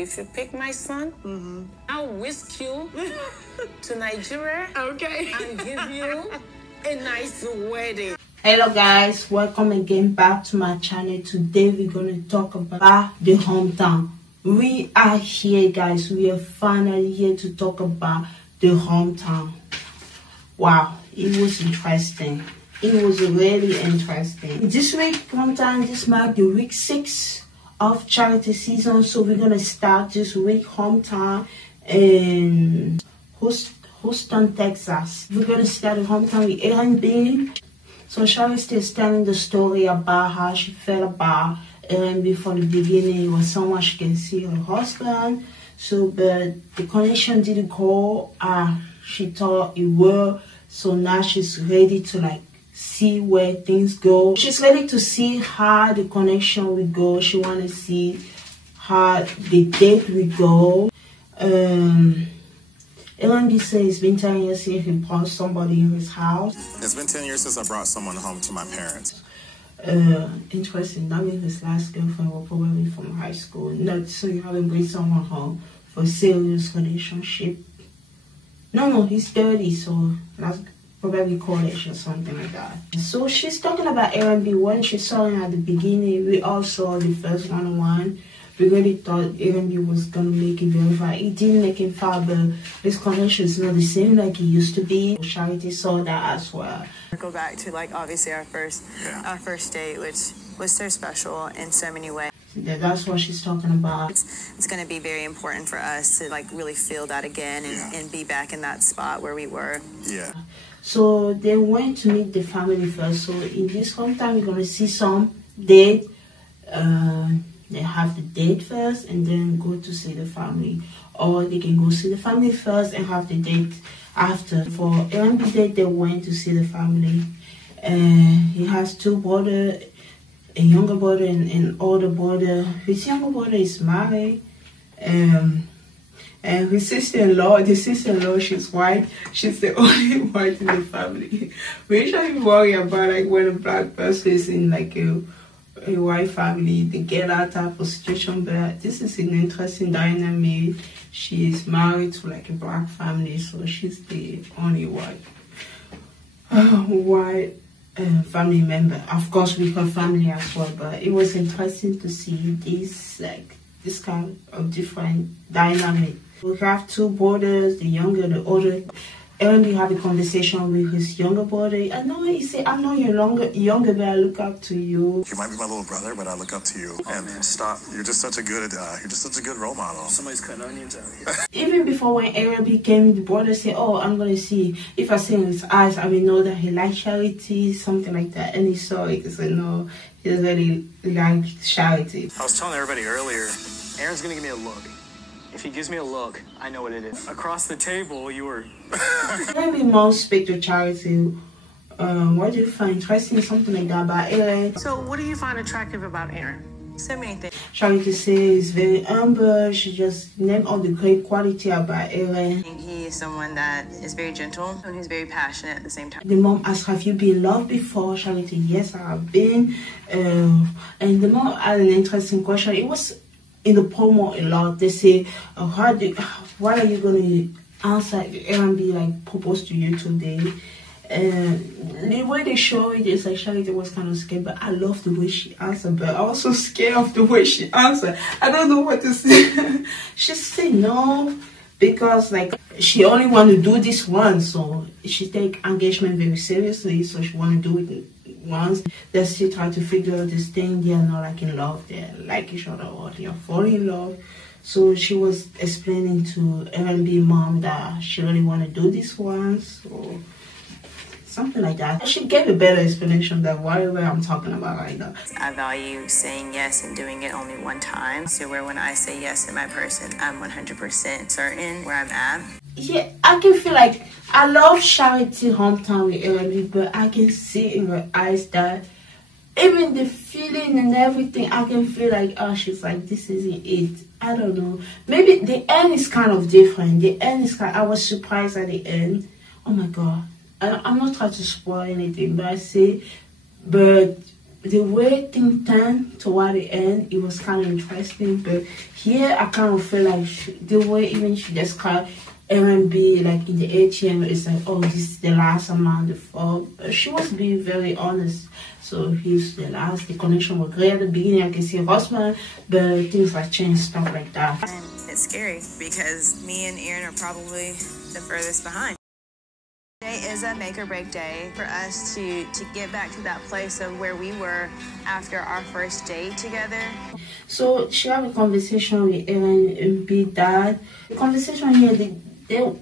if you pick my son, I'll whisk you to Nigeria, okay, and give you a nice wedding. Hello guys, welcome again back to my channel. Today we're going to talk about the hometown. We are here, guys. We are finally here to talk about the hometown. Wow, it was interesting. It was really interesting. This week, hometown, this marked the week 6 of charity season. So we're going to start this week hometown in Houston, Texas. We're going to start the hometown with Aaron B. So Charity is telling the story about how she felt about Aaron from the beginning. It was someone she can see her husband. So, but the connection didn't go she thought it would. So now she's ready to see where things go. She's ready to see how the connection will go. She want to see how the date will go. Ellen says it's been 10 years since he brought somebody in his house. It's been 10 years since I brought someone home to my parents. Interesting. That means his last girlfriend was probably from high school. Not so you haven't bring someone home for a serious relationship. No, he's 30, so that's probably college or something like that. So she's talking about Aaron B. When she saw him at the beginning, we all saw the first one-on-one. We really thought Aaron B was gonna make it very far. It didn't make him far, but his connection is not the same like it used to be. Charity saw that as well. Go back to obviously our first date, which was so special in so many ways. Yeah, that's what she's talking about. It's going to be very important for us to really feel that again and be back in that spot where we were. Yeah. So they went to meet the family first. So in this hometown, we're gonna see some date. They have the date first and then go to see the family, or they can go see the family first and have the date after. For Aaron B date, they went to see the family. He has two brothers, a younger brother and an older brother. His younger brother is married. And his sister-in-law, she's white. She's the only white in the family. We usually worry about when a black person is in a white family, they get that type of situation, but this is an interesting dynamic. She is married to a black family, so she's the only white family member. Of course, with her family as well, but it was interesting to see this kind of different dynamic. We have two brothers, the younger, the older. Aaron B have a conversation with his younger brother. I know he said, "I'm not your younger, but I look up to you." You might be my little brother, but I look up to you. Oh, and man, stop! You're just such a good role model. Somebody's cutting onions out here. Even before when Aaron B came, the brother said, "Oh, I'm gonna see if I see in his eyes, I will know that he likes Charity, something like that." And he saw it. He said, "No, he doesn't really like Charity." I was telling everybody earlier, Aaron's gonna give me a look. If he gives me a look, I know what it is. Across the table, you were... Let me more speak to Charity. What do you find interesting? Something like that about Aaron. So what do you find attractive about Aaron? So many things. Charity says he's very humble. She just named all the great quality about Aaron. He is someone that is very gentle and he's very passionate at the same time. The mom asked, "Have you been loved before?" Charity, "Yes, I have been." And the mom had an interesting question. It was in the promo a lot. They say, what are you going to answer Aaron B proposed to you today? The way they show it is Charity was kind of scared, but I love the way she answered, but also scared of the way she answered. I don't know what to say. She said no, because she only want to do this once, so she take engagement very seriously, so she want to do it once. They still try to figure out this thing. They are not in love, they like each other, or they are falling in love. So she was explaining to Aaron B mom that she really want to do this once, or something like that. She gave a better explanation than whatever I'm talking about right now. I value saying yes and doing it only one time. So where when I say yes to my person, I'm 100% certain where I'm at. Yeah, I can feel I love Charity hometown with Aaron B, but I can see in her eyes that even the feeling and everything, I can feel she's this isn't it. I don't know. Maybe the end is kind of different. The end is I was surprised at the end. Oh my God. I'm not trying to spoil anything, but the way things turned toward the end, it was kind of interesting. But here, I kind of feel like the way even she just called R&B, like in the ATM, it's like, oh, this is the last amount of. She was being very honest. So he's the last. The connection was great at the beginning. I can see her husband, but things like changed, stuff like that. And it's scary because me and Aaron are probably the furthest behind. Today is a make or break day for us to get back to that place of where we were after our first date together. So she had a conversation with Aaron and Big Dad. The conversation here,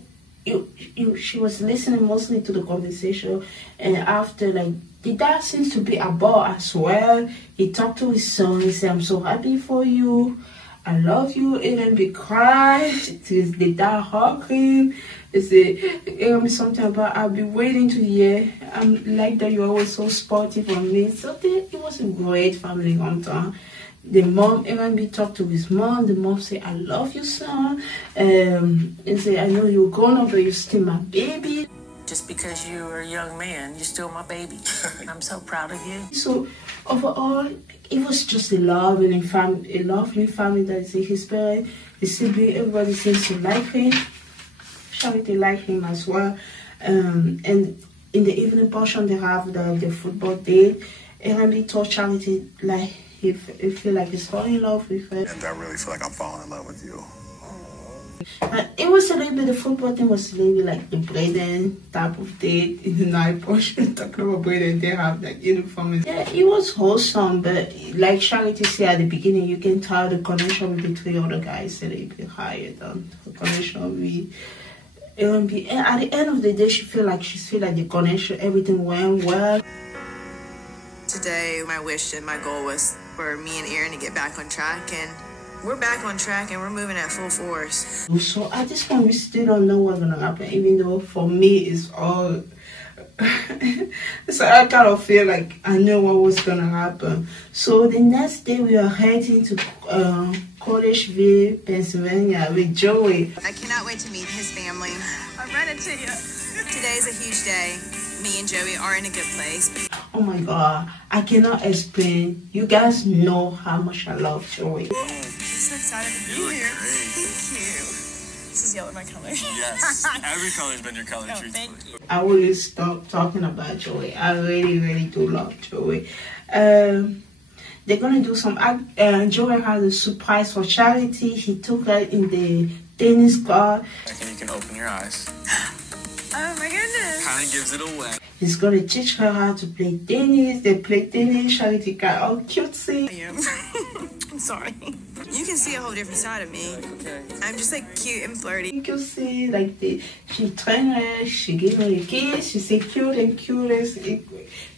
she was listening mostly to the conversation, and after, like, the dad seems to be about as well. He talked to his son. He said, I'm so happy for you. I love you. Aaron be crying. The dad hugged him. He said, Aaron, something about, I'll be waiting to hear. I'm like that you're always so supportive of me. So it was a great family hometown. The mom, Aaron B talked to his mom. The mom said, I love you, son. And said, I know you're grown up, but you're still my baby. Just because you're a young man, you're still my baby. I'm so proud of you. So overall, it was just a lovely family that is his parents, the sibling. Everybody seems to like him. Charity liked him as well. And in the evening portion, they have the football date. Aaron B told Charity, like, he feel like he's falling in love with her. And I really feel like I'm falling in love with you. It was a little bit, the football thing was a little bit like the Braden type of date in the night portion. Talking about Braden, they have like uniforms. Yeah, it was wholesome, but like Charity said at the beginning, you can tell the connection with the three other guys a little bit higher than the connection with LMB. And at the end of the day, she feel like the connection, everything went well. Today, my wish and my goal was for me and Aaron to get back on track, and we're back on track and we're moving at full force. So at this point, we still don't know what's gonna happen, even though for me it's all so I kind of feel like I know what was gonna happen. So the next day we are heading to Collegeville, Pennsylvania with Joey. I cannot wait to meet his family. I'm running to you. Today's a huge day. Me and Joey are in a good place. Oh my God, I cannot explain. You guys know how much I love Joey. I'm so excited to be here. Thank you. This is yellow, my color. Yes, every color's been your color, truthfully. Thank you. I will stop talking about Joey. I really, really do love Joey. They're gonna do some. Joey had a surprise for Charity. He took her in the tennis court. I think you can open your eyes. Oh my goodness. Kind of gives it away. He's gonna teach her how to play tennis. They play tennis. Charity got all cutesy. I am. I'm sorry. You can see a whole different side of me. Okay. I'm just like cute and flirty. You can see like she trained her. She gave her a kiss. She said cute and cutest,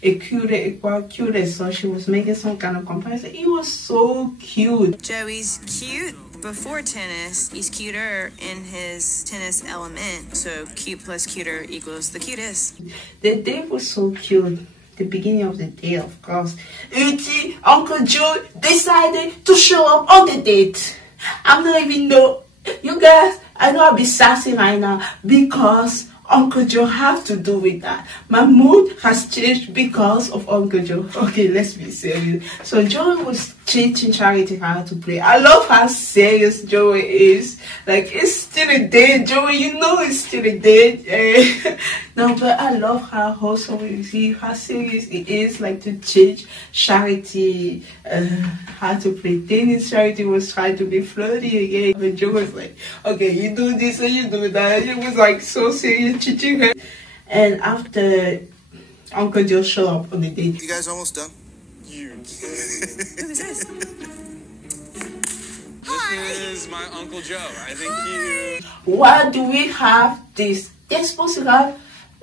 equal cutest. So she was making some kind of comparison. It was so cute. Joey's cute before tennis. He's cuter in his tennis element. So cute plus cuter equals the cutest. The day was so cute. The beginning of the day, of course. Uti, Uncle Joe decided to show up on the date. I'm not even know. You guys, I know I'll be sassy right now because Uncle Joe have to do with that. My mood has changed because of Uncle Joe. Okay, let's be serious. So Joey was teaching Charity how to play. I love how serious Joey is. Like, it's still a date, Joey. You know it's still a date. No, but I love how wholesome it is, how serious it is, like, to teach Charity how to play tennis. Charity was trying to be flirty again. But Joey was like, okay, you do this and you do that. He was like so serious teaching her. And after Uncle Joe showed up on the date. You guys almost done? You. Who is this? This is my Uncle Joe. I think you... Why do we have this? They're supposed to have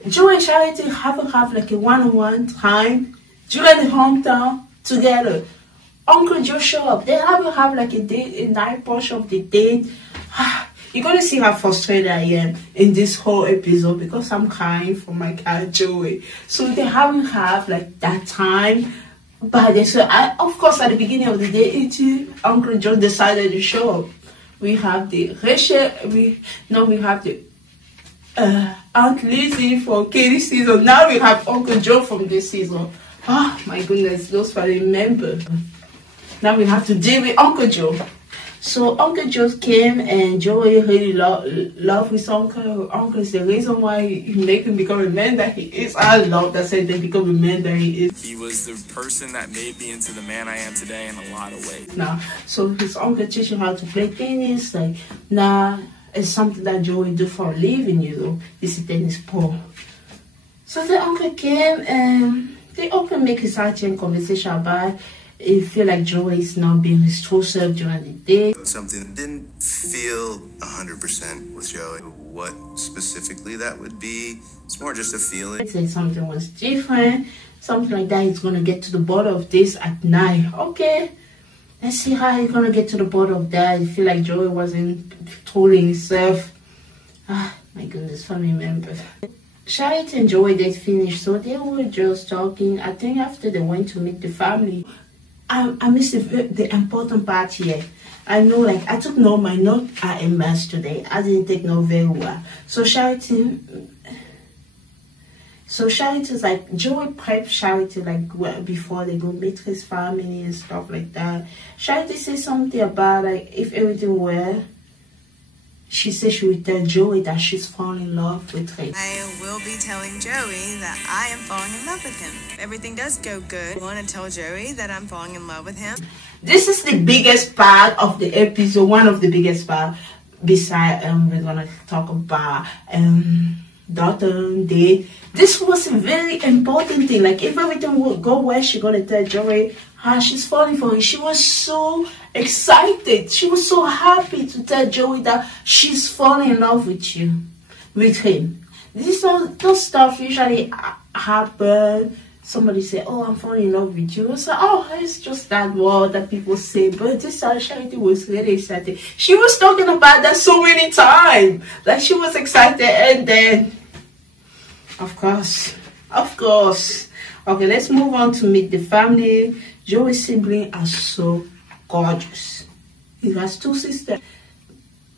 Joe and Charity have like a one-on-one time during the hometown together. Uncle Joe show up. They have like a date, a night portion of the date. You're gonna see how frustrated I am in this whole episode because I'm crying for my cat Joey. So they haven't have like that time. But so of course at the beginning of the day, Uncle Joe decided to show up. We have the Rachel, we have the Aunt Lizzie for Katie's season. Now we have Uncle Joe from this season. Oh my goodness, those family members. Now we have to deal with Uncle Joe. So Uncle Joe came and Joey really love his uncle. Uncle is the reason why he make him become a man that he is. I love that said they become a man that he is. He was the person that made me into the man I am today in a lot of ways. Now, so his uncle teach him how to play tennis. Like, now it's something that Joey do for a living, you know. He's a tennis pro. So the uncle came and they often make his and conversation about it. Feel like Joey is not being his true self during the day. Something that didn't feel 100% with Joey. What specifically that would be, it's more just a feeling. It's like something was different, something like that. He's gonna get to the bottom of this at night. Okay, let's see how he's gonna get to the bottom of that. I feel like Joey wasn't totally himself. Ah, my goodness, family members. Charity and Joey, they finished, so they were just talking. I think after they went to meet the family, I missed the important part here. I know, like, I took my note at a mess today. I didn't take note very well. So Charity's like, Joey prepped Charity like before they go meet his family and stuff like that. Charity said something about like if everything were. She said she would tell Joey that she's falling in love with him. I will be telling Joey that I am falling in love with him. If everything does go good, I want to tell Joey that I'm falling in love with him. This is the biggest part of the episode, one of the biggest parts. Besides, we're gonna talk about daughter date. This was a very important thing. Like, if everything would go well, she's gonna tell Joey how she's falling for him. She was so excited. She was so happy to tell Joey that she's falling in love with him. Those stuff usually happen. Somebody say, "Oh, I'm falling in love with you." So, oh, it's just that word that people say. But this Charity was really excited. She was talking about that so many times. Like, she was excited, and then, of course. Okay, let's move on to meet the family. Joey's siblings are so gorgeous. He has two sisters.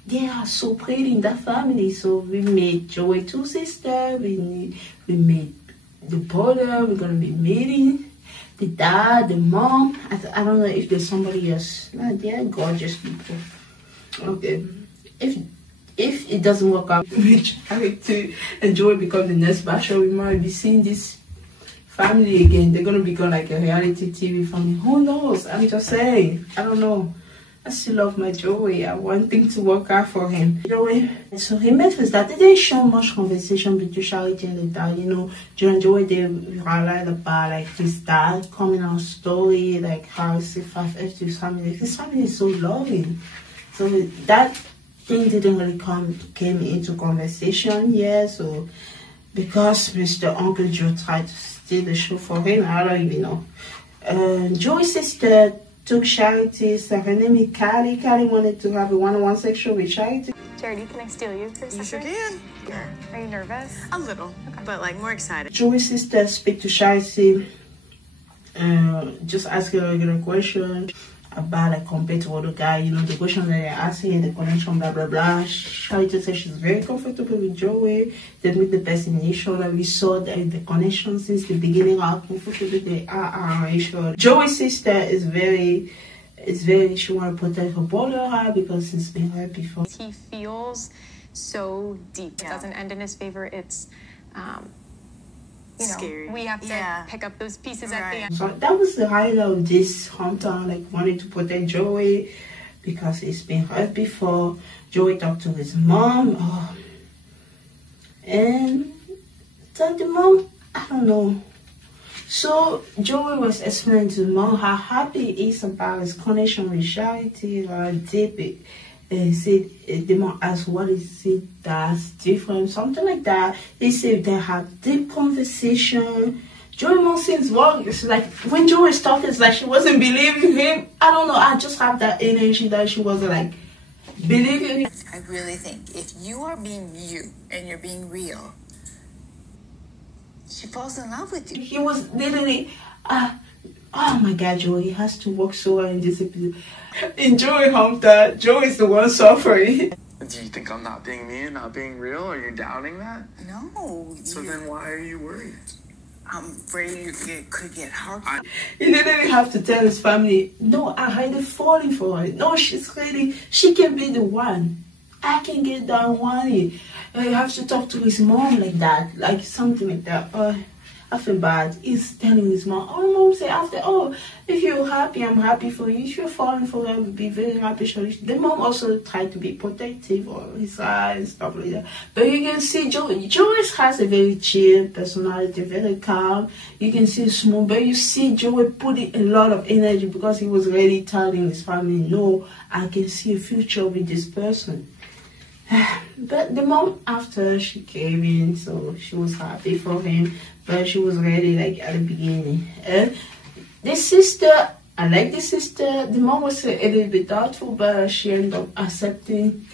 They are so pretty in that family. So we made Joey two sisters. We made the brother. We're gonna be meeting the dad, the mom. I don't know if there's somebody else. No, they are gorgeous people. Okay, if it doesn't work out with Charity and Joey become the next Bachelor, we might be seeing this family again. They're gonna become like a reality TV family. Who knows? I'm just saying. I don't know. I still love my Joey. I want things to work out for him. Joey. So he met his dad. They didn't show much conversation between Charity and the dad. You know, during Joey, they realized about like his dad coming on story, like how C5F to his family. His family is so loving. So that thing didn't really came into conversation yet. So because Mr. Uncle Joe tried to steal the show for him, I don't even know. Joey's sister took Charity. So her name is Callie. Callie wanted to have a one-on-one section with Charity. Charity, can I steal you for a second? You sure can. Are you nervous? A little, okay. But like more excited. Joey's sister speak to Charity, just asking a regular question about like compared to other guy, you know, the question that they're asking, the connection, blah blah blah. Charity says she's very comfortable with Joey. They meet the best initial that we saw that the connection since the beginning, how comfortable they are sure. Joey's sister is very she want to protect her brother because it's been hurt before. He feels so deep. It doesn't end in his favor. It's you know, scary. We have to pick up those pieces at the end. So that was the highlight of this hometown, like wanting to protect Joey because he's been hurt before. Joey talked to his mom, and told the mom, I don't know. So Joey was explaining to the mom how happy he is about his connection with Charity, how deep it. He said, the mom asked, what is it that's different? Something like that. He said they had deep conversation. Joey mom seems wrong. It's like when Joey was talking, it's like she wasn't believing him. I don't know. I just have that energy that she wasn't like believing him. I really think if you are being you and you're being real, she falls in love with you. He was literally, oh my God, Joey has to work so hard in this episode. In Joey hometown, Joey is the one suffering. Do you think I'm not being me and not being real? Are you doubting that? No. So then why are you worried? I'm afraid you could get hurt. He didn't even have to tell his family, no, I'm really falling for her. No, she can be the one. I can get that one. You have to talk to his mom like that, like something like that. I feel bad. He's telling his mom, oh, mom say after, oh, if you're happy, I'm happy for you. If you're falling for her, I'll be very happy. The mom also tried to be protective on his side and stuff like that. But you can see Joey has a very chill personality, very calm. You can see small, but you see Joey putting a lot of energy because he was really telling his family, no, I can see a future with this person. But the mom, after she came in, so she was happy for him, but she was ready like at the beginning. The sister, I like the sister. The mom was a little bit doubtful, but she ended up accepting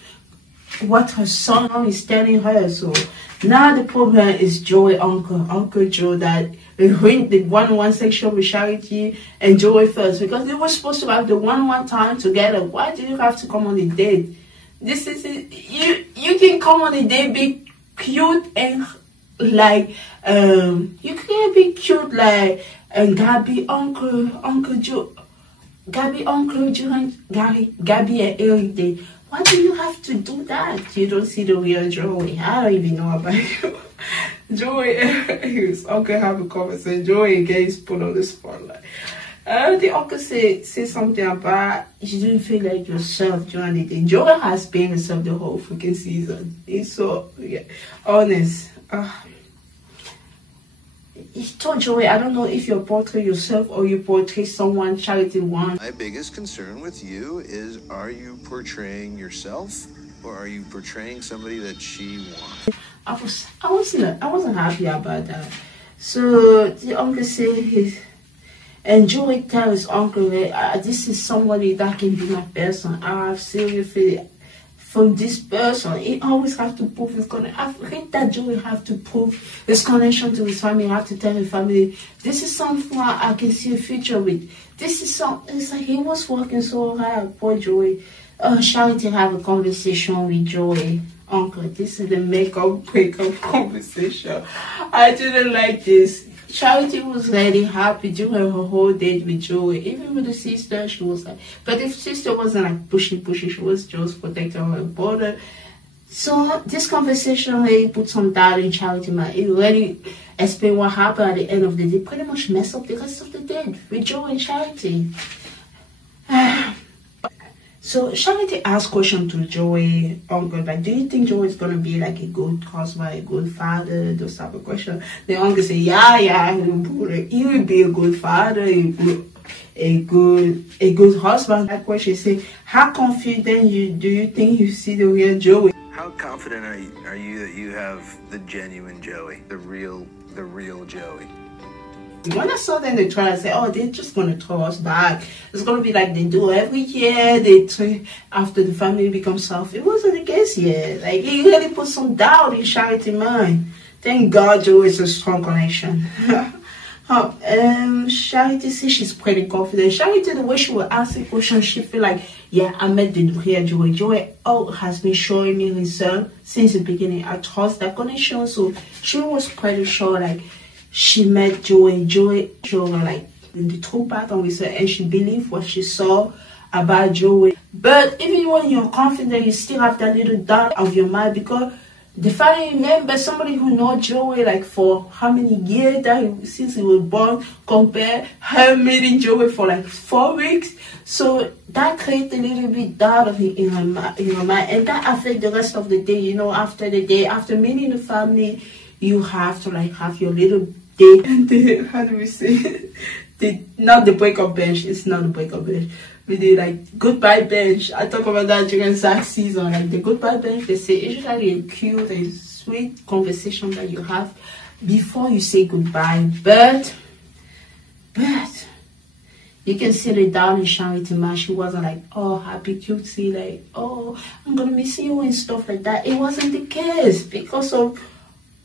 what her son is telling her. So now the problem is Joey Uncle Joe, that the one-on-one section with Charity and Joey first, because they were supposed to have the one-on-one time together. Why did you have to come on a date? This is you can come on a date, be cute and like you can be cute like Gabby Uncle Joe and Eric. Why do you have to do that? You don't see the real Joey. I don't even know about you. Joey and his uncle have a conversation. Joey gets put on the spotlight. The uncle say something about you didn't feel like yourself during the day. Joey has been himself the whole freaking season. He's so honest. He told Joey, I don't know if you portray yourself or you portray someone Charity wants. My biggest concern with you is, are you portraying yourself or are you portraying somebody that she wants? I wasn't happy about that. So the uncle said and Joey tells his uncle, this is somebody that can be my person. I have serious feeling from this person. He always have to prove his connection. I hate that Joey have to prove his connection to his family. Have to tell his family, this is something I can see a future with. This is something. It's like he was working so hard. Poor Joey. Charity have a conversation with Joey. Uncle, this is the breakup conversation. I didn't like this. Charity was really happy during her whole date with Joey. Even with the sister, she was like, but if sister wasn't like pushy, she was just protecting her border. So this conversation really put some doubt in Charity mind. It really explained what happened at the end of the day. Pretty much messed up the rest of the day with Joey and Charity. So Charity asked question to Joey uncle, like, do you think Joey is gonna be like a good husband, a good father, those type of questions? The uncle say, yeah, he will be a good father, a good husband. That question say, how confident do you think you see the real Joey? How confident are you that you have the genuine Joey, the real Joey? When I saw them, they try to say, oh, they're just going to throw us back. It's going to be like they do every year. After the family becomes soft. It wasn't the case yet. Like, he really put some doubt in Charity mind. Thank God Joey is a strong connection. Charity says she's pretty confident. Charity, the way she will ask a question, she feel like, yeah, I met the real Joey. Joey has been showing me himself since the beginning. I trust that connection. So she was pretty sure, like, she met Joey showed her like the true pattern with her, and she believed what she saw about Joey. But even when you're confident, you still have that little doubt of your mind, because the family member, somebody who knows Joey like for how many years since he was born, compare her meeting Joey for like 4 weeks. So that creates a little bit doubt in her mind, and that affects the rest of the day. You know, after the day, after meeting the family, you have to like have your little day, and how do we say it? Not the breakup bench. It's not the breakup bench. We did like goodbye bench. I talk about that during Zach season. Like the goodbye bench, they say it's usually a cute and sweet conversation that you have before you say goodbye. But you can see the down in Charity man. She wasn't like, oh, happy cutesy, like, oh, I'm gonna miss you and stuff like that. It wasn't the case because of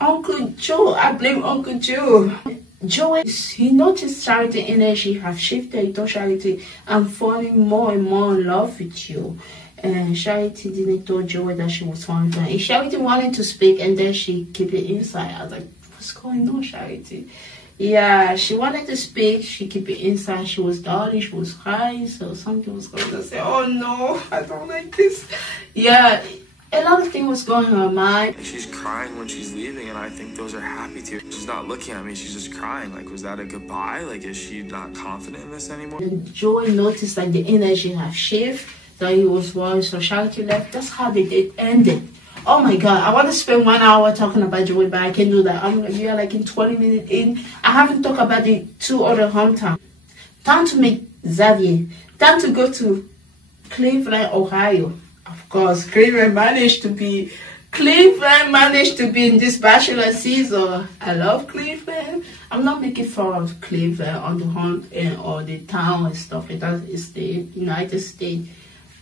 Uncle Joe. I blame Uncle Joe. Joey, he noticed Charity energy have shifted. He told Charity, I'm falling more and more in love with you. And Charity didn't tell Joey that she was falling for him. Charity wanted to speak, and then she kept it inside. I was like, what's going on, Charity? Yeah, she wanted to speak. She kept it inside. She was darling. She was crying. So something was going to say, oh no, I don't like this. Yeah, a lot of things was going on in her mind. She's crying when she's leaving, and I think those are happy tears. She's not looking at me. She's just crying. Like, was that a goodbye? Like, is she not confident in this anymore? And Joey noticed like the energy have shifted. That he was worried. So Charity left. That's how the date ended. Oh my God, I want to spend 1 hour talking about Joey, but I can't do that. We are like in 20 minutes in. I haven't talked about the 2 other hometowns. Time to meet Xavier. Time to go to Cleveland, Ohio. Of course, Cleveland managed to be in this Bachelor season. I love Cleveland. I'm not making fun of Cleveland on the hunt or the town and stuff like that. It's the United States.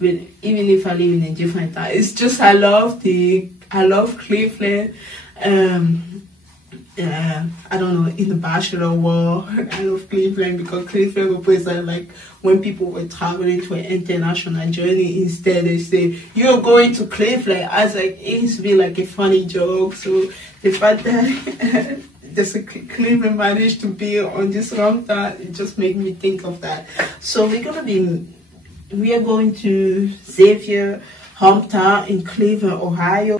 Even if I live in a different town, it's just I love Cleveland. I don't know, in the Bachelor world, I love Cleveland because Cleveland represents like when people were traveling to an international journey. Instead, they say you're going to Cleveland. I was like, it used to be like a funny joke. So the fact that Cleveland managed to be on this hometown, it just made me think of that. So we are going to Xavier hometown in Cleveland, Ohio.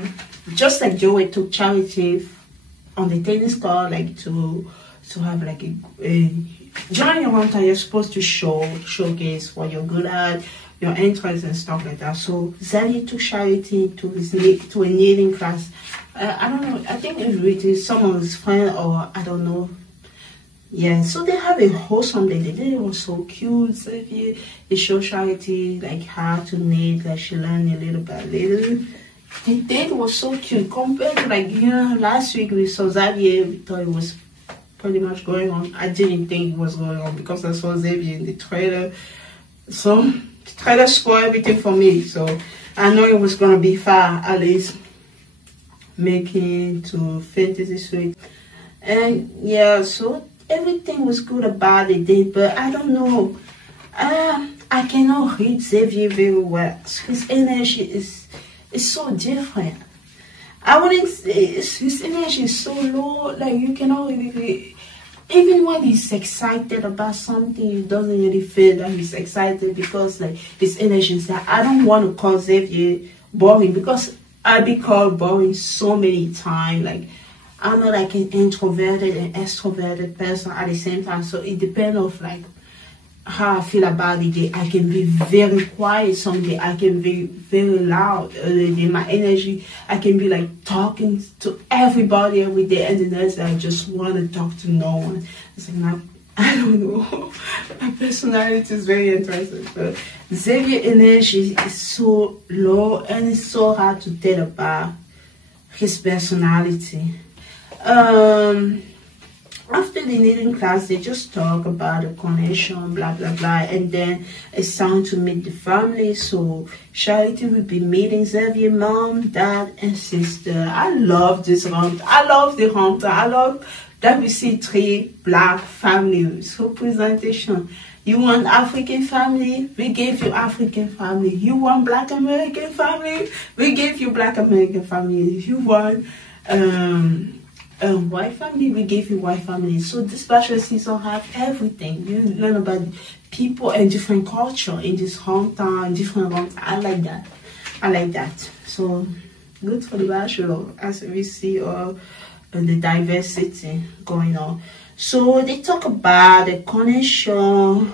Just like Joey took Charity on the tennis court, like to have like a during your hometown, you're supposed to showcase what you're good at, your interests and stuff like that. So Xavier took Charity to a kneeling class. I don't know. I think it's with some of his friends, or I don't know. Yeah, so they have a wholesome day. The day was so cute. Xavier, they show Charity like how to knit, like she learned a little by little. The date was so cute compared to like, you know, last week we saw Xavier. We thought it was pretty much going on. I didn't think it was going on because I saw Xavier in the trailer. So the trailer spoiled everything for me. So I know it was gonna be far, at least making to Fantasy Suite. And yeah, so everything was good about the date, but I don't know. I cannot read Xavier very well. His energy is so different. I wouldn't say his energy is so low, like you cannot really, even when he's excited about something, he doesn't really feel that he's excited because like his energy is that. I don't want to call Xavier boring because I've been called boring so many times. Like I'm not like an introverted and extroverted person at the same time. So it depends on like how I feel about the day. I can be very quiet someday. I can be very loud. My energy, I can be like talking to everybody every day. And the next day, I just want to talk to no one. It's like, I don't know. My personality is very interesting. But Xavier's energy is so low and it's so hard to tell about his personality. After the knitting class, they just talk about the connection, blah, blah, blah. And then it's time to meet the family. So Charity will be meeting Xavier's mom, dad, and sister. I love this home. I love the home. I love that we see 3 black families representation. You want African family? We gave you African family. You want Black American family? We gave you Black American family. You want white family? We gave you white family. So this Bachelor season have everything. You learn about people and different culture in this hometown, different homes. I like that. I like that. So good for the Bachelor as we see all the diversity going on. So they talk about the connection,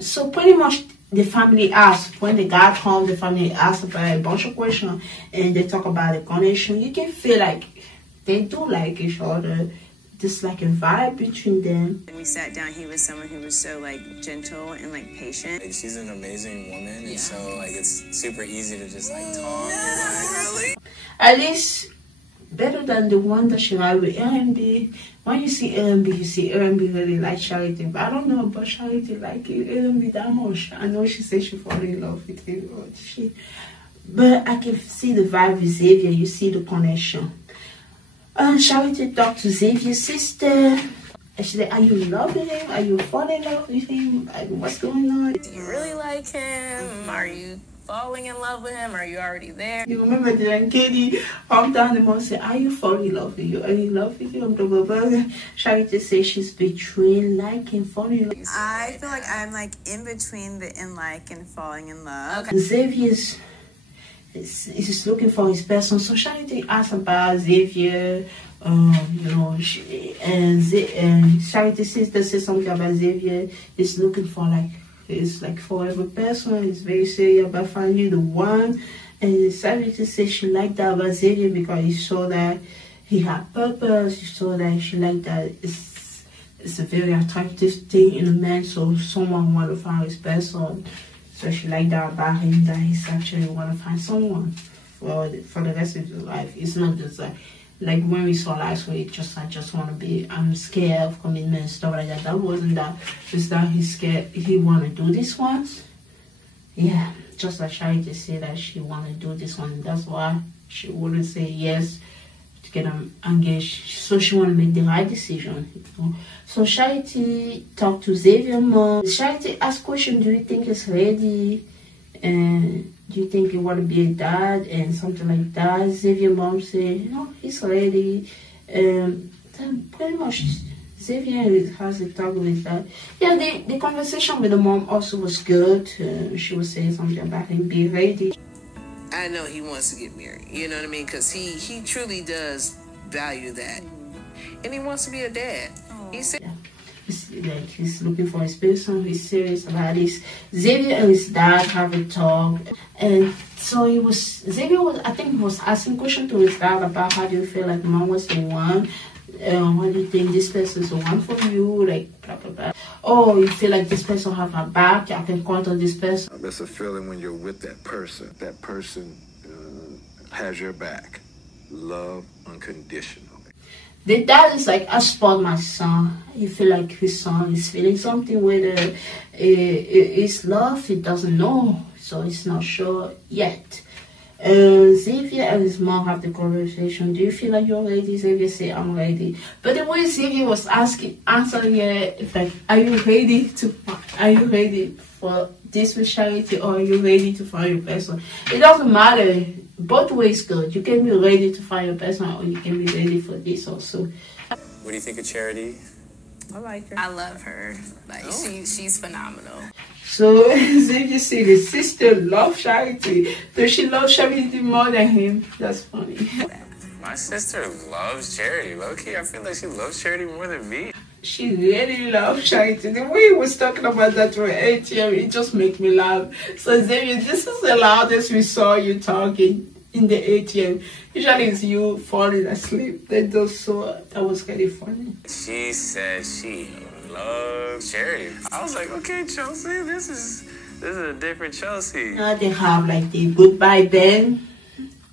so pretty much the family asked, when they got home, the family asked about a bunch of questions, and they talk about the connection. You can feel like they do like each other. There's like a vibe between them. When we sat down, he was someone who was so like gentle and like patient. Like, she's an amazing woman, and so like it's super easy to just like talk. Really? At least better than the one that she had with RMB. When you see RMB, you see RMB really like Charity. But I don't know about Charity like RMB that much. I know she said she fall in love with him. But I can see the vibe with Xavier. You see the connection. Charity talked to Xavier's sister. And she said, are you loving him? Are you falling in love with him? Like, what's going on? Do you really like him? Are you falling in love with him, or are you already there? You remember the Katie hometown, the mom said, are you falling in love with you? Are you in love with you? I'm trying to say she's between liking, falling in love. I feel like I'm like in between the in like and falling in love. Okay. Xavier's is looking for his person. So Charity asked about Xavier. You know, Charity's sister said something about Xavier. He's looking for it's like forever person. He's very serious about finding the one. And Charity said she liked that about Xavier because he saw that he had purpose. He saw that she liked that it's a very attractive thing in a man. So someone want to find his person. So she liked that about him, that he's actually want to find someone for the rest of his life. It's not just like when we saw last week, I just want to be, I'm scared of commitment and stuff like that. That wasn't that. It's that he's scared, he want to do this once. Yeah, just like Charity said that she want to do this one. That's why she wouldn't say yes to get engaged. So she want to make the right decision. You know? So Charity talked to Xavier mom. Charity asked question, do you think he's ready? And do you think you want to be a dad and something like that? Xavier mom said, no, he's ready. Then pretty much Xavier has a talk with that. Yeah, the conversation with the mom also was good. She was saying something about him being ready. I know he wants to get married, you know what I mean? Because he truly does value that. And he wants to be a dad. He said... Yeah. He's looking for his person, he's serious about this. Xavier and his dad have a talk, and so Xavier was asking questions to his dad about how do you feel like mom was the one, what do you think this person is the one for you, like blah blah blah. Oh, you feel like this person have my back, I can count on this person. That's a feeling when you're with that person has your back. Love unconditional. The dad is like, I spot my son. You feel like his son is feeling something with his love. He doesn't know, so he's not sure yet. Xavier and his mom have the conversation. Do you feel like you're ready? Xavier say, I'm ready. But the way Xavier was answering it, like, are you ready for this with Charity, or are you ready to find your person? It doesn't matter. Both ways good. You can be ready to find your person, or you can be ready for this also. What do you think of Charity? I like her. I love her. Like she's phenomenal. So Xavier said his sister loves Charity. So she loves Charity more than him. That's funny. My sister loves Charity. Low-key, I feel like she loves Charity more than me. She really loves Charity. The way he was talking about that for ATM, it just made me laugh. So Xavier, this is the loudest we saw you talking in the ATM. Usually it's you falling asleep. That was really funny. She said she loves Charity. I was like, okay, Chelsea, this is a different Chelsea. Now they have like the goodbye band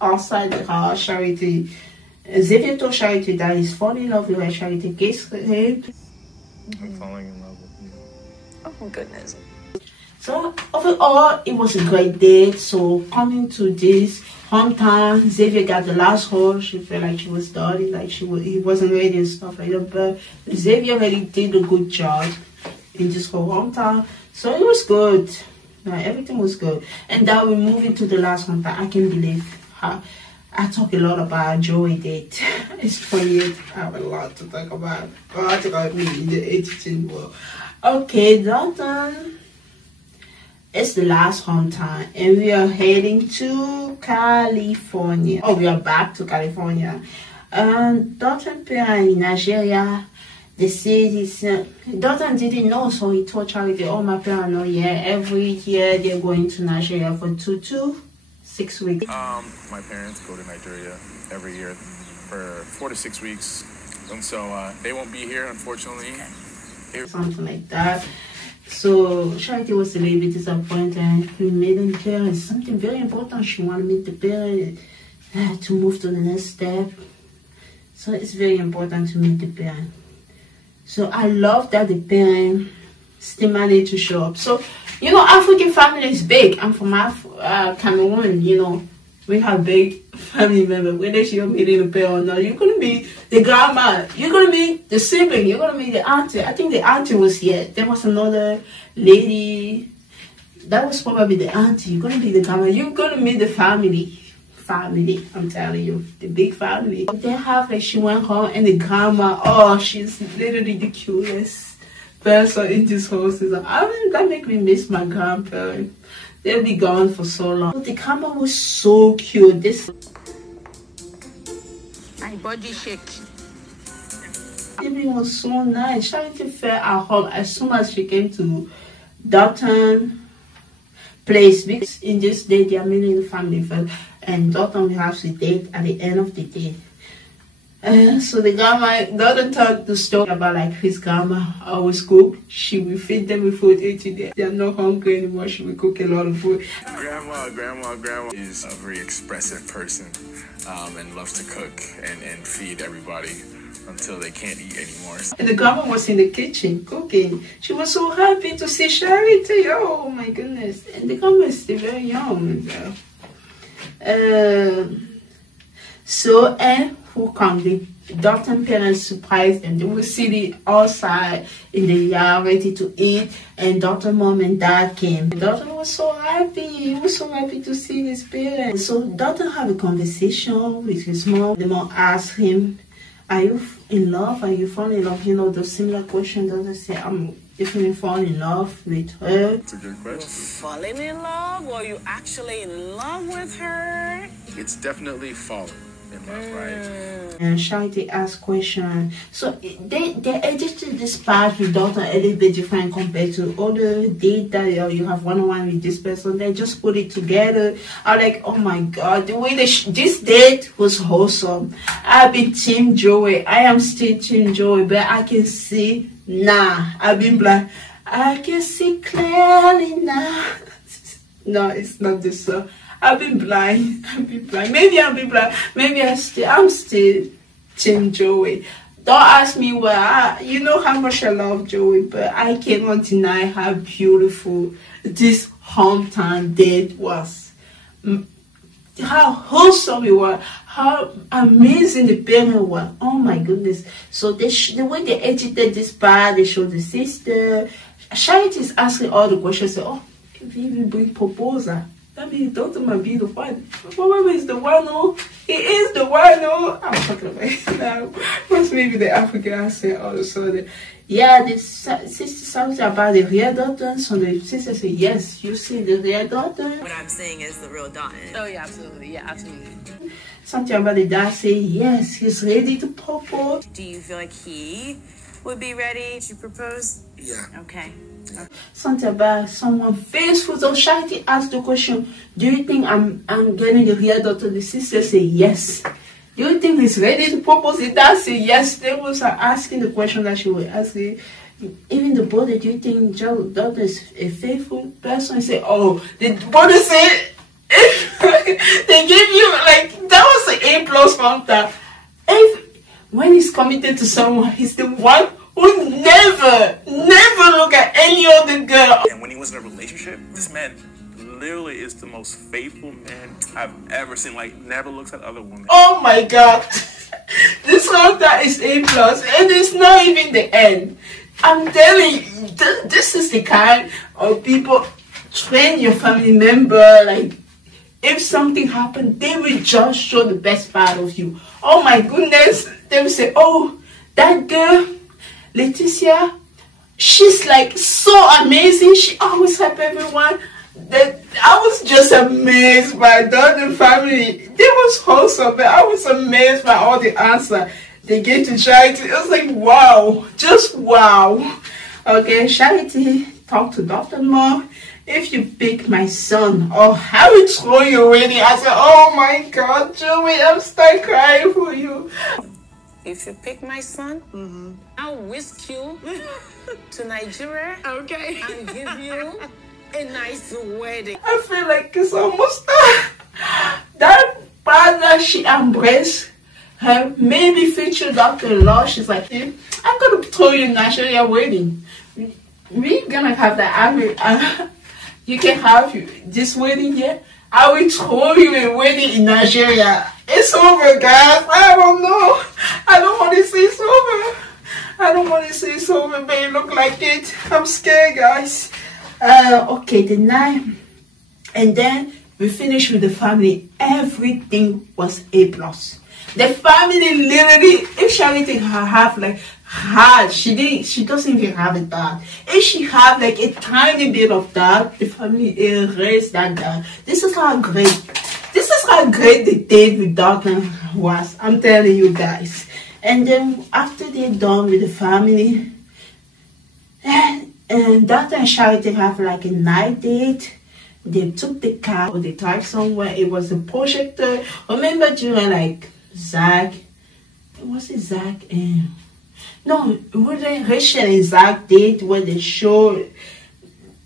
outside the house. Charity, Xavier told Charity that he's falling in love with her. Charity kissed him. I'm falling in love with you. Oh goodness. So overall, it was a great date. So coming to this hometown, Xavier got the last horse. She felt like she was dirty, like he wasn't ready and stuff like that. But Xavier really did a good job in this whole hometown. So it was good. Everything was good. And now we're moving to the last hometown. I can't believe how I talk a lot about Joey date. It's 28. I have a lot to talk about. I talk about me in the 18 world. Okay, Dalton. It's the last hometown, and we are heading to California. Oh, we are back to California. Dalton parents in Nigeria, they said Dalton didn't know, so he told Charity, oh, my parents know, yeah, every year they're going to Nigeria for 2 to 6 weeks. My parents go to Nigeria every year for 4 to 6 weeks, and so they won't be here, unfortunately. Something like that. So Charity was a little bit disappointed. We made the parents something very important. She wanted to meet the parents to move to the next step. So it's very important to meet the parents. So I love that the parents still managed to show up. So, you know, African family is big. I'm from Cameroon, you know. We have big family members. Whether you're meeting the parent or not, you're going to meet the grandma. You're going to meet the sibling. You're going to meet the auntie. I think the auntie was here. There was another lady that was probably the auntie. You're gonna be the grandma. You're gonna meet the family. I'm telling you, the big family. They have like, she went home and the grandma, oh, she's literally the cutest person in this whole season. I mean, that make me miss my grandparents. They'll be gone for so long. The grandma was so cute. This my body shake. evening was so nice. Charity felt at home as soon as she came to Dalton place, because in this day they are meeting the family first, and Dalton will have to date at the end of the day. So the grandma, Dalton told the story about like his grandma always cook. She will feed them with food each day. They are not hungry anymore. She will cook a lot of food. Grandma is a very expressive person and loves to cook and feed everybody until they can't eat anymore. And the grandma was in the kitchen cooking. She was so happy to see Charity. Oh my goodness. And the grandma is still very young. So, and who come? The Dalton parents surprised them. They will see the outside in the yard ready to eat. And Dalton mom and dad came. Dalton was so happy. He was so happy to see his parents. So Dalton had a conversation with his mom. The mom asked him, are you in love? Are you falling in love? You know, the similar question. Dalton say, I'm definitely falling in love with her. That's a good question. Falling in love, or you actually in love with her? It's definitely falling in love, right? And Charity asked questions. So they edited this part with Dalton a little bit different compared to other dates that you have one-on-one with this person. They just put it together. I'm like, oh my God, the way this date was wholesome. I've been Team Joey. I am still Team Joey, but I can see, nah, I've been blind. I can see clearly now. No, it's not this song. I've been blind. Maybe I'll be blind. Maybe I'm still Team Joey. Don't ask me why. You know how much I love Joey, but I cannot deny how beautiful this hometown date was. How wholesome it was. How amazing the parent was. Oh my goodness. So the way they edited this part, they showed the sister. Charity is asking all the questions. Oh, if you even bring proposal. I mean, Dalton might be the one. Whoever is the one, oh, he is the one, oh. I'm talking about it now. Plus maybe the African accent all of a sudden. Yeah, the sister something about the real Dalton. So the sister said, yes, you see the real Dalton. What I'm saying is the real Dalton. Oh, yeah, absolutely. Yeah, absolutely. Something about the dad say, yes, he's ready to propose. Do you feel like he would be ready to propose? Yeah. Okay. Something about someone faithful. So Charity asked the question, do you think I'm getting the real daughter? The sister say yes. Do you think he's ready to propose? The dad say yes. They was asking the question that she was asking. Even the brother, do you think Joe's daughter is a faithful person? I say, oh, the brother said they give you like that was an A+ from that. When he's committed to someone, he's the one who never look at any other girl. And when he was in a relationship, this man literally is the most faithful man I've ever seen. Like, never looks at other women. Oh my God. This one that is A+, and it's not even the end. I'm telling you, this is the kind of people train your family member. Like, if something happened, they will just show the best part of you. Oh my goodness. They will say, oh, that girl, Leticia, she's like so amazing. She always help everyone. That I was just amazed by the other family. They was wholesome, but I was amazed by all the answers they gave to Charity. It was like, wow, just wow. Okay, Charity talked to Dr. Mom. If you pick my son, oh, I will throw you away. I said, oh my God, Joey, I'm start crying for you. If you pick my son, I'll whisk you to Nigeria, okay, and give you a nice wedding. I feel like it's almost that part that she embraced her maybe future daughter-in-law. She's like, hey, I'm gonna throw you a Nigeria wedding. We're gonna have that. You can have this wedding here. I will throw you a wedding in Nigeria. It's over, guys. I don't know. I don't want to say it's over. I don't want to say it's over, but it look like it. I'm scared, guys. Okay, the night, and then we finished with the family. Everything was A+. The family literally, if Charity have like hard, she doesn't even have it bad. If she have like a tiny bit of that, the family erased that. This is how great the date with Dalton was. I'm telling you guys. And then after they're done with the family, and Dalton and Charity have like a night date. They took the car or they drive somewhere. It was a projector. Remember during like Zach, was it Zach? No, really Rachel and Zach date where they showed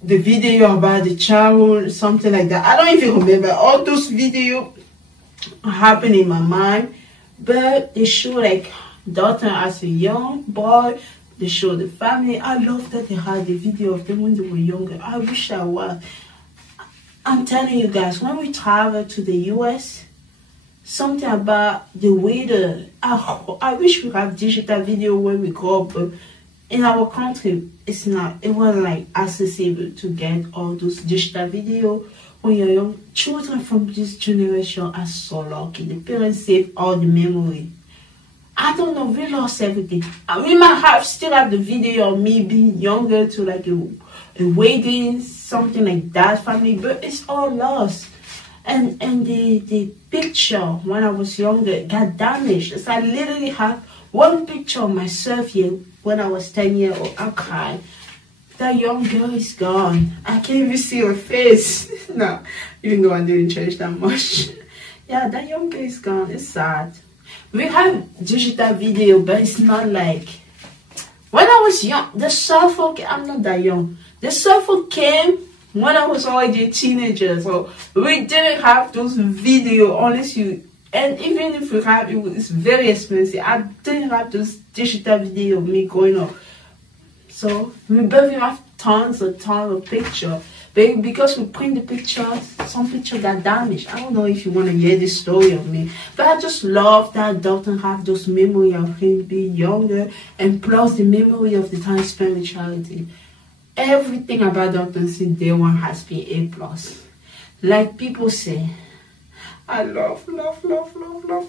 the video about the child, something like that. I don't even remember. All those videos happen in my mind, but they show like daughter as a young boy. They show the family. I love that they had the video of them when they were younger. I wish I was. I'm telling you guys, when we travel to the US, something about the way I wish we have digital video when we go up, but in our country, it wasn't like accessible to get all those digital video. When you're young, children from this generation are so lucky. The parents save all the memory. I don't know, we lost everything. We might still have the video of me being younger to like a wedding, something like that family, but it's all lost. And the picture when I was younger got damaged. So I literally have one picture of myself here when I was 10 years old. I cried. That young girl is gone. I can't even see her face. No, even though I didn't change that much. Yeah, that young girl is gone. It's sad. We have digital video, but it's not like when I was young. The cell phone, I'm not that young. The cell phone came when I was already a teenager, so we didn't have those video unless you. And even if we have, it's very expensive. I didn't have those digital video of me growing up. So we both have tons of pictures. But because we print the pictures, some pictures got damaged. I don't know if you want to hear this story of me. But I just love that Dalton have those memory of him being younger. And plus the memory of the time spent with Charity. Everything about Dalton since day one has been A+. Like people say, I love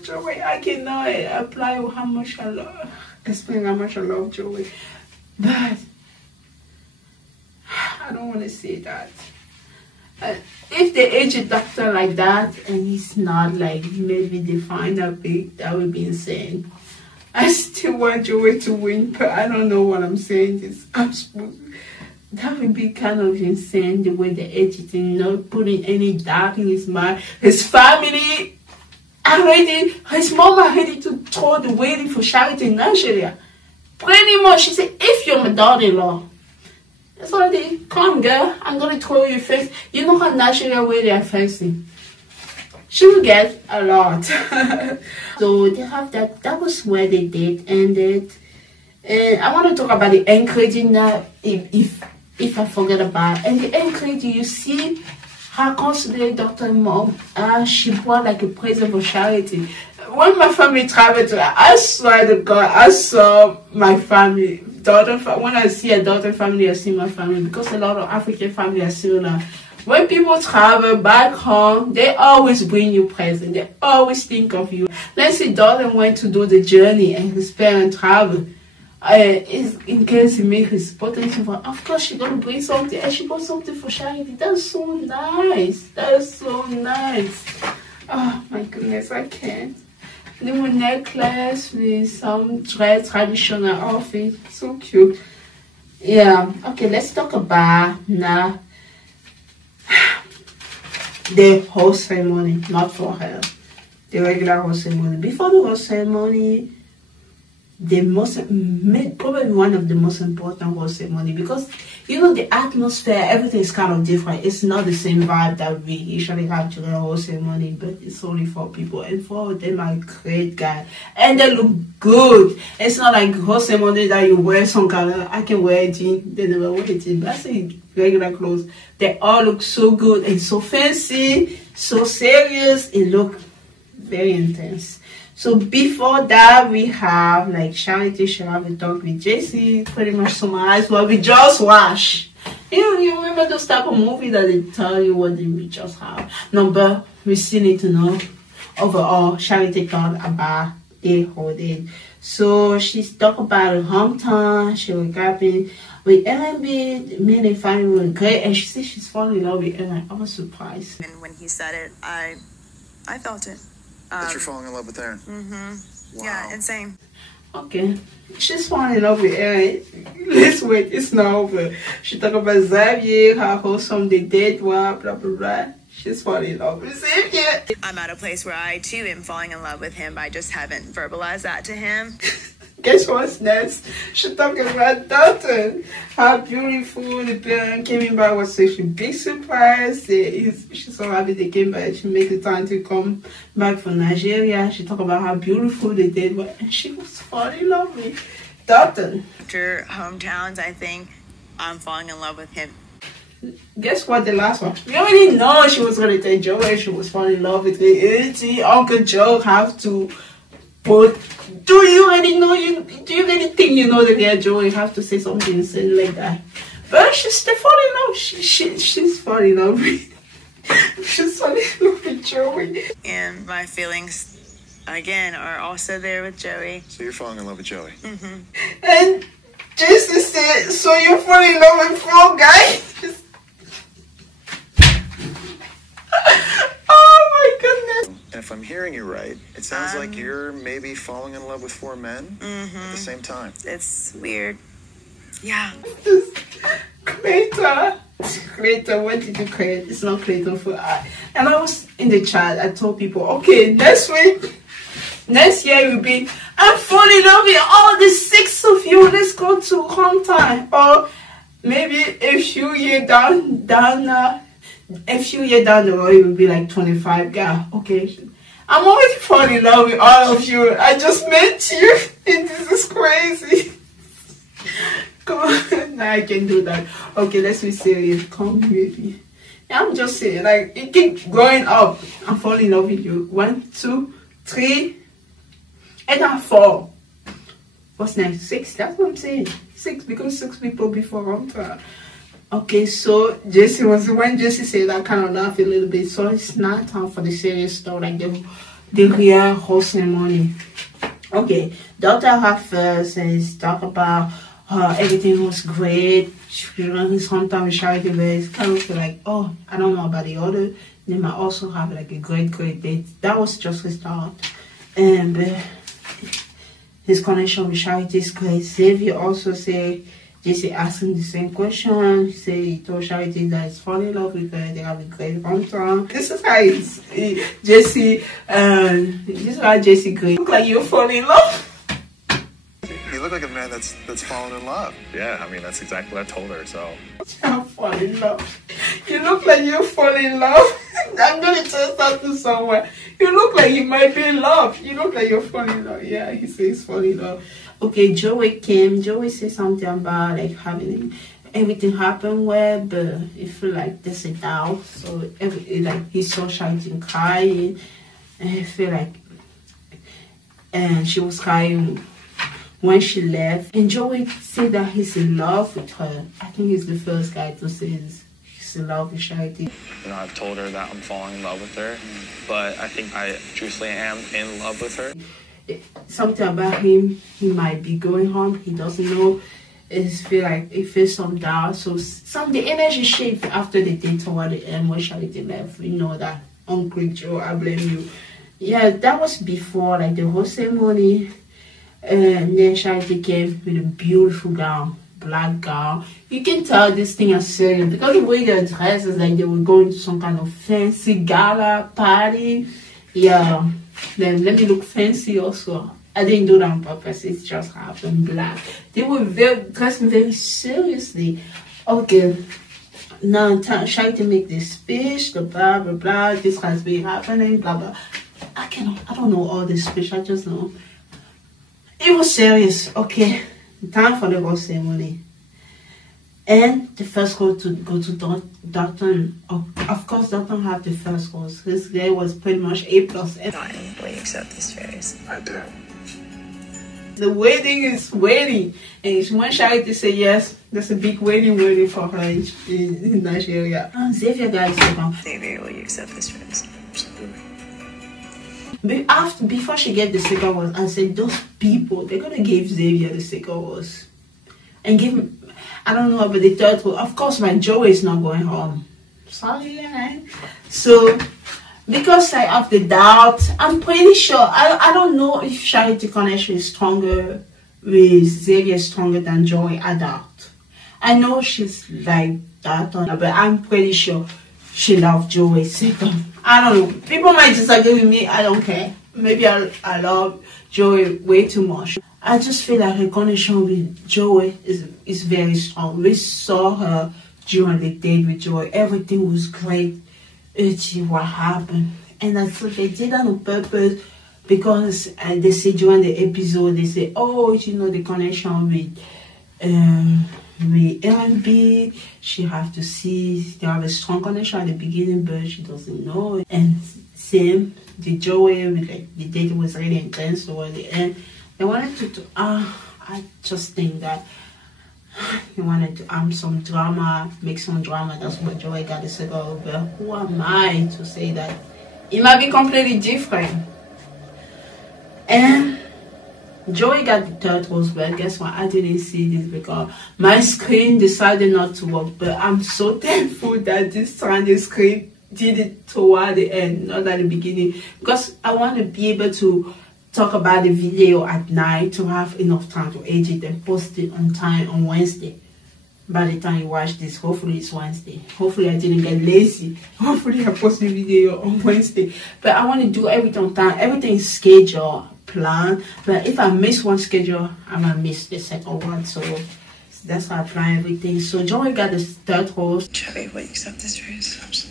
Joey. I cannot apply how much I love. Explain how much I love Joey. But I don't want to say that. If they age a doctor like that and he's not like maybe they find out big, that would be insane. I still want Joey to win, but I don't know what I'm saying. That would be kind of insane the way they age it and not putting any doubt in his mind. His family already, his mom ready to throw the wedding for Charity in Nigeria. Pretty much, she said, if you're my daughter-in-law, it's already, come girl, I'm going to throw you face. You know how Nigeria way they are fancy. She will get a lot. So they have that was where they date ended. And I want to talk about the end credit now, if I forget about it. And the end credit, you see how considerate Dr. Mom, she brought like a present for Charity. When my family traveled to, I swear to God, I saw my family. When I see a daughter family, I see my family. Because a lot of African families are similar. When people travel back home, they always bring you presents. They always think of you. Let's say daughter went to do the journey and his parents travel. In case he made his potential, of course she's going to bring something. And she brought something for Charity. That's so nice. That's so nice. Oh my goodness, I can't. Little necklace with some traditional outfit. So cute. Yeah. Okay, let's talk about now the whole ceremony, not for her. The regular whole ceremony. Before the whole ceremony, probably one of the most important whole ceremony, because you know the atmosphere, everything is kind of different. It's not the same vibe that we usually have during the whole ceremony, but it's only 4 people, and 4 of them are great guys and they look good. It's not like whole ceremony that you wear some kind of, I can wear jeans, they never wear jeans, but I say regular clothes. They all look so good and so fancy, so serious. It look very intense. So before that, we have like Charity. She have a talk with JC, pretty much summarize what we just watched. You remember those type of movie that they tell you what they just have? No, but we still need to know overall Charity thought about the whole day. So she's talk about her hometown. She was grabbing with LMB. Me and family were great, and she said she's falling in love with Aaron. I was surprised. And when he said it, I felt it. That you're falling in love with Aaron. Mm-hmm. Wow. Yeah, insane. Okay, she's falling in love with Aaron. Let's wait, it's not over. She talk about Xavier, how wholesome they did, blah blah blah blah. She's falling in love with Xavier. I'm at a place where I too am falling in love with him. I just haven't verbalized that to him. Guess what's next? She talking about Dalton. How beautiful the parent came back was such a big surprise. She's so happy they came back. She made the time to come back from Nigeria. She talked about how beautiful they did, and she was falling in love with Dalton. After hometowns, I think I'm falling in love with him. Guess what? The last one. We already know she was gonna tell Joey she was falling in love with me. Uncle Joe have to put. Do you already know? Do you really think you know that yeah, Joey have to say something like that? But she's still falling in love. She's falling in love with. She's falling in love with Joey. And my feelings, again, are also there with Joey. So you're falling in love with Joey. Mm-hmm. And Jason said, "So you're falling in love with 4 guys?" Oh my goodness. And if I'm hearing you right, it sounds like you're maybe falling in love with 4 men at the same time. It's weird. Yeah. Clayton, what did you create? It's not Clayton for I. And I was in the chat, I told people, okay, next year will be, I'm falling in love with all the 6 of you. Let's go to hometown. Or maybe a few years down the road, it will be like 25 guys. Okay, I'm already falling in love with all of you. I just met you, and this is crazy. Come on, now I can do that. Okay, let's be serious. Come with me. I'm just saying, like, it keeps going up. I'm falling in love with you. 1, 2, 3, and now 4. What's next? 6. That's what I'm saying. 6 because 6 people before hometown. Okay, so when Jesse said that, kind of laughed a little bit. So it's not time for the serious stuff, like the real whole ceremony. Okay, Dr. Raffers says talk about everything was great. His hometown with Charity, but it's kind of feel like, oh, I don't know about the other. They might also have like a great date. That was just his start, and his connection with Charity is great. Xavier also said. Jesse asked him the same question. He told Charity that he's falling in love with her. They have a great hometown. This is how Jesse. This is how Jesse great. Look like you're falling in love. You look like a man that's fallen in love. Yeah, I mean, that's exactly what I told her, so. I'm falling in love. You look like you're falling in love. I'm going to tell that to someone. You look like you might be in love. You look like you're falling in love. Yeah, he says falling in love. Okay, Joey came. Joey said something about like having everything happen well, but it feel like there's a doubt. So like he saw Charity crying, and I feel like, and she was crying when she left. And Joey said that he's in love with her. I think he's the first guy to say he's in love with Charity. You know, I've told her that I'm falling in love with her, but I think I truthfully am in love with her. Something about him, he might be going home, he doesn't know. It feels some doubt. So the energy shift after the date toward the end when Charity left. We know that Uncle Joe, I blame you. Yeah, that was before like the whole ceremony. And then Charity came with a beautiful gown, black gown. You can tell this thing is serious because the way they're dressed is like they were going to some kind of fancy gala party. Yeah. Then let me look fancy also. I didn't do that on purpose. It just happened. Black. They were dressed very seriously. Okay. Now trying to make this speech. The blah blah blah. This has been happening. Blah blah. I don't know all this speech. I just know it was serious. Okay. Time for the whole ceremony. And the first call to go to Dalton. Of course, Dalton had the first calls. This guy was pretty much A+. Will you accept this, Ferris? I do. The wedding is waiting. And when Charity say yes, there's a big wedding waiting for her in Nigeria. Xavier, guys, Xavier, will you accept this rose? Before she get the second rose, I said, those people, they're gonna give Xavier the second rose. And give him, I don't know about the third rose. Of course, my Joey is not going home. Sorry, right? So, because I have the doubt, I'm pretty sure, I don't know if Charity connection is stronger with Xavier, stronger than Joey. I doubt. I know she's like that, but I'm pretty sure she loves Joey second. I don't know. People might disagree with me. I don't care. Maybe I love Joey way too much. I just feel like her connection with Joey is very strong. We saw her during the date with Joey. Everything was great. It's what happened. And I thought they did that on purpose because they say during the episode, they say, oh, you know, the connection with R&B, she have to see, they have a strong connection at the beginning, but she doesn't know. And same, the Joey, like, the date was really intense toward the end. They wanted to I just think that he wanted to some drama, make some drama. That's what Joey got to say. But who am I to say that? It might be completely different. And Joey got the third rose, but guess what? I didn't see this because my screen decided not to work. But I'm so thankful that this time the screen did it toward the end, not at the beginning. Because I want to be able to talk about the video at night to have enough time to edit it and post it on time on Wednesday. By the time you watch this, hopefully it's Wednesday. Hopefully I didn't get lazy. Hopefully I post the video on Wednesday. But I want to do everything on time. Everything is scheduled, planned. But if I miss one schedule, I might miss the second one. So that's how I plan everything. So Joey got the third rose. Joey, will you accept this rose?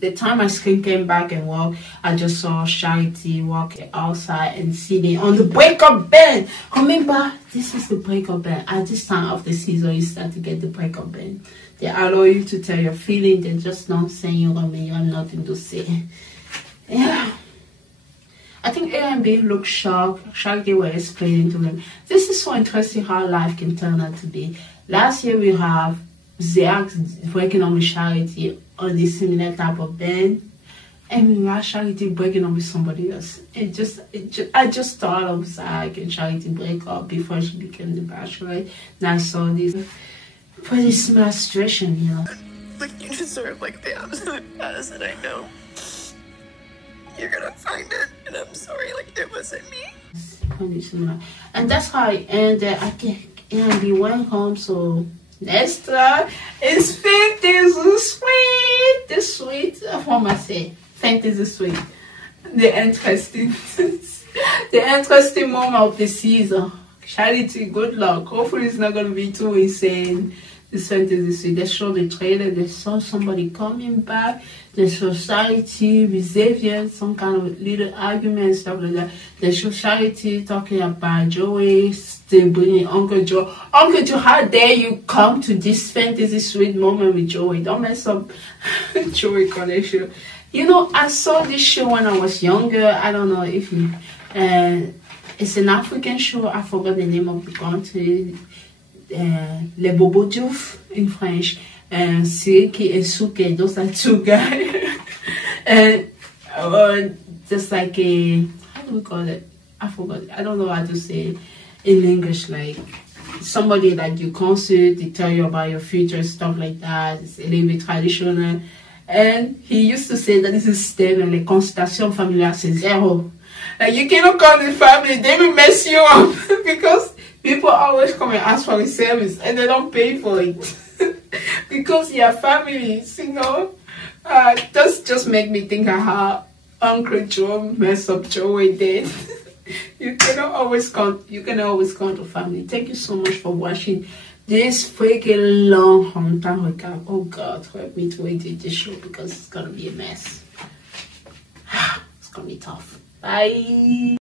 The time my screen came back and worked, I just saw Charity walking outside and sitting on the breakup band. Remember, this is the breakup band. At this time of the season, you start to get the breakup band. They allow you to tell your feelings. They're just not saying you have nothing to say. Yeah. I think A&B looked shocked. Charity were explaining to them. This is so interesting how life can turn out to be. Last year we have Zach breaking up with Charity on this similar type of band, and we have Charity breaking up with somebody else. I just thought of Zach and Charity break up before she became the Bachelorette. And I saw this pretty similar situation, you know. Like, you deserve like the absolute best, and I know you're gonna find it, and I'm sorry, like it wasn't me. Pretty similar, and that's how it ended. I think Andy went home, so. Next one is Fantasy Suite. The sweet, what am I saying? Fantasy Suite. The interesting moment of the season. Charity, good luck. Hopefully it's not going to be too insane. This Fantasy Suite. They showed the trailer. They saw somebody coming back. They showed Charity with Xavier, some kind of little argument, stuff like that. They showed Charity talking about Joey, still bringing Uncle Joe. Uncle Joe, how dare you come to this Fantasy Suite moment with Joey? Don't mess up Joey connection. You know, I saw this show when I was younger. I don't know if you... it's an African show. I forgot the name of the country. Les Bobo Diouf in French, and Siriki and Suke, those are two guys. And just like a, how do we call it? I forgot. I don't know how to say it in English. Like somebody that you consult, they tell you about your future, stuff like that. It's a little bit traditional. And he used to say that this is stable. Les consultations familiales, c'est zero. Like you cannot call the family, they will mess you up because people always come and ask for a service and they don't pay for it. Because your family, you know, just make me think of how Uncle Joe messed up Joey did. You cannot always count on family. Thank you so much for watching this freaking long hometown recap. Oh God, help me to edit this show because it's gonna be a mess. It's gonna be tough. Bye.